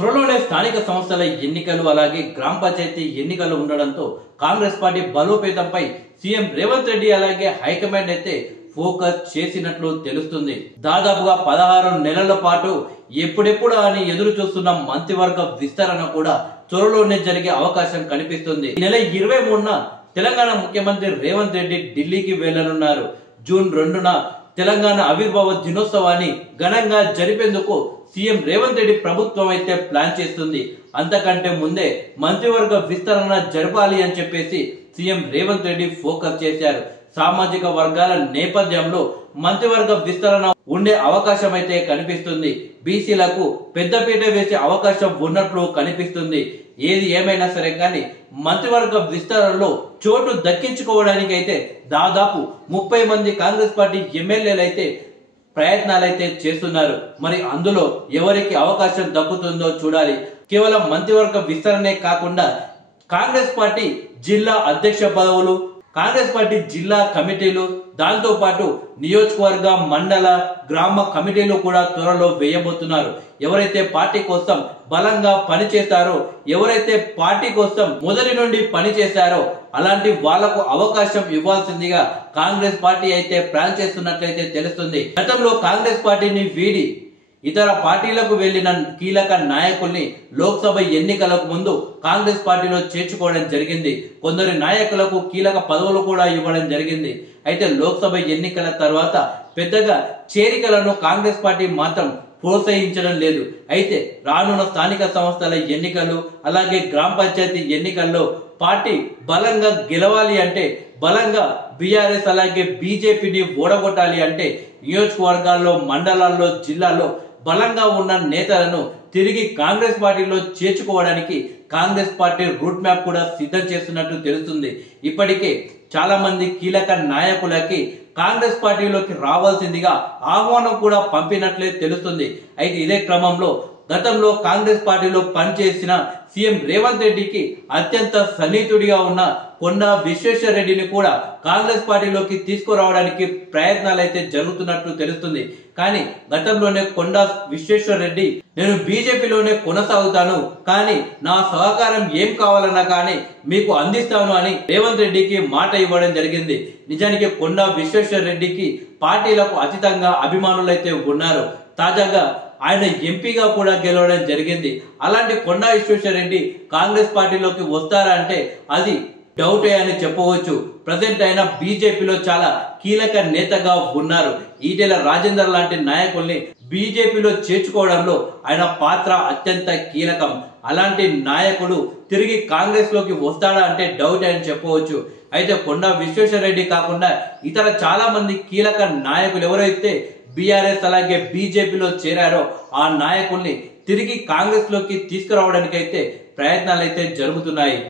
త్వరలోనే స్థానిక సంస్థల ఎన్నికలు అలాగే గ్రామ పంచాయతీ ఎన్నికలు ఉండడంతో కాంగ్రెస్ పార్టీ బలోపేతంపై సీఎం రేవంత్ రెడ్డి అలాగే హైకమాండ్ అయితే ఫోకస్ చేసినట్లు తెలుస్తుంది. దాదాపుగా 16 నెలల పాటు ఎప్పుడెప్పుడు అని ఎదురు చూస్తున్న మంత్రివర్గ విస్తరణ కూడా త్వరలోనే జరిగే అవకాశం కనిపిస్తుంది. ఈ నెల 23న తెలంగాణ ముఖ్యమంత్రి రేవంత్ రెడ్డి ఢిల్లీకి వెళ్లనున్నారు. జూన్ 2న తెలంగాణ ఆవిర్భావ దినోత్సవాన్ని ఘనంగా జరిపేందుకు సీఎం రేవంత్ రెడ్డి ప్రభుత్వం అయితే ప్లాన్ చేస్తుంది. అంతకంటే ముందే మంత్రివర్గ విస్తరణ జరపాలి అని చెప్పేసి సీఎం రేవంత్ రెడ్డి ఫోకస్ చేశారు. సామాజిక వర్గాల నేపథ్యంలో మంత్రివర్గ విస్తరణ ఉండే అవకాశం అయితే కనిపిస్తుంది. బీసీలకు పెద్దపీట వేసే అవకాశం ఉన్నట్లు కనిపిస్తుంది. ఏది ఏమైనా సరే కానీ మంత్రివర్గ విస్తరణలో చోటు దక్కించుకోవడానికి అయితే దాదాపు 30 మంది కాంగ్రెస్ పార్టీ ఎమ్మెల్యేలు అయితే ప్రయత్నాలైతే చేస్తున్నారు. మరి అందులో ఎవరికి అవకాశం దక్కుతుందో చూడాలి. కేవలం మంత్రివర్గ విస్తరణే కాకుండా కాంగ్రెస్ పార్టీ జిల్లా అధ్యక్ష పదవులు, కాంగ్రెస్ పార్టీ జిల్లా కమిటీలు, దాంతో పాటు నియోజకవర్గ మండల గ్రామ కమిటీలు కూడా త్వరలో వేయబోతున్నారు. ఎవరైతే పార్టీ కోసం బలంగా పనిచేస్తారో, ఎవరైతే పార్టీ కోసం మొదటి నుండి పనిచేశారో అలాంటి వాళ్లకు అవకాశం ఇవ్వాల్సిందిగా కాంగ్రెస్ పార్టీ అయితే ప్లాన్ చేస్తున్నట్లయితే తెలుస్తుంది. గతంలో కాంగ్రెస్ పార్టీని వీడి ఇతర పార్టీలకు వెళ్లిన కీలక నాయకుల్ని లోక్సభ ఎన్నికలకు ముందు కాంగ్రెస్ పార్టీలో చేర్చుకోవడం జరిగింది. కొందరు నాయకులకు కీలక పదవులు కూడా ఇవ్వడం జరిగింది. అయితే లోక్సభ ఎన్నికల తర్వాత పెద్దగా చేరికలను కాంగ్రెస్ పార్టీ మాత్రం ప్రోత్సహించడం లేదు. అయితే రానున్న స్థానిక సంస్థల ఎన్నికలు అలాగే గ్రామ పంచాయతీ ఎన్నికల్లో పార్టీ బలంగా గెలవాలి అంటే, బలంగా బీఆర్ఎస్ అలాగే బీజేపీని ఓడగొట్టాలి అంటే నియోజకవర్గాల్లో, మండలాల్లో, జిల్లాల్లో బలంగా ఉన్న నేతలను తిరిగి కాంగ్రెస్ పార్టీలో చేర్చుకోవడానికి కాంగ్రెస్ పార్టీ రూట్ మ్యాప్ కూడా సిద్ధం చేస్తున్నట్టు తెలుస్తుంది. ఇప్పటికే చాలా మంది కీలక నాయకులకి కాంగ్రెస్ పార్టీలోకి రావాల్సిందిగా ఆహ్వానం కూడా పంపినట్లే తెలుస్తుంది. అయితే ఇదే క్రమంలో గతంలో కాంగ్రెస్ పార్టీలో పనిచేసిన సీఎం రేవంత్ రెడ్డికి అత్యంత సన్నిహితుడిగా ఉన్న కొండా విశ్వేశ్వర రెడ్డిని కూడా కాంగ్రెస్ పార్టీలోకి తీసుకురావడానికి ప్రయత్నాలు అయితే జరుగుతున్నట్లు తెలుస్తుంది. కానీ గతంలోనే కొండా విశ్వేశ్వర రెడ్డి నేను బీజేపీలోనే కొనసాగుతాను, కానీ నా సహకారం ఏం కావాలన్నా కానీ మీకు అందిస్తాను అని రేవంత్ రెడ్డికి మాట ఇవ్వడం జరిగింది. నిజానికి కొండా విశ్వేశ్వర రెడ్డికి పార్టీలకు అతీతంగా అభిమానులు అయితే ఉన్నారు. తాజాగా ఆయన ఎంపీగా కూడా గెలవడం జరిగింది. అలాంటి కొండా విశ్వేశ్వర రెడ్డి కాంగ్రెస్ పార్టీలోకి వస్తారా అంటే అది డౌటే అని చెప్పవచ్చు. ప్రజెంట్ అయినా బీజేపీలో చాలా కీలక నేతగా ఉన్నారు. ఈటెల రాజేందర్ లాంటి నాయకుల్ని బీజేపీలో చేర్చుకోవడంలో ఆయన పాత్ర అత్యంత కీలకం. అలాంటి నాయకుడు తిరిగి కాంగ్రెస్ లోకి వస్తాడా అంటే డౌట్ అని చెప్పవచ్చు. అయితే కొండా విశ్వేశ్వర రెడ్డి కాకుండా ఇతర చాలా మంది కీలక నాయకులు ఎవరైతే బీఆర్ఎస్ అలాగే బీజేపీలో చేరారో ఆ నాయకుల్ని తిరిగి కాంగ్రెస్ లోకి తీసుకురావడానికి అయితే ప్రయత్నాలు అయితే జరుగుతున్నాయి.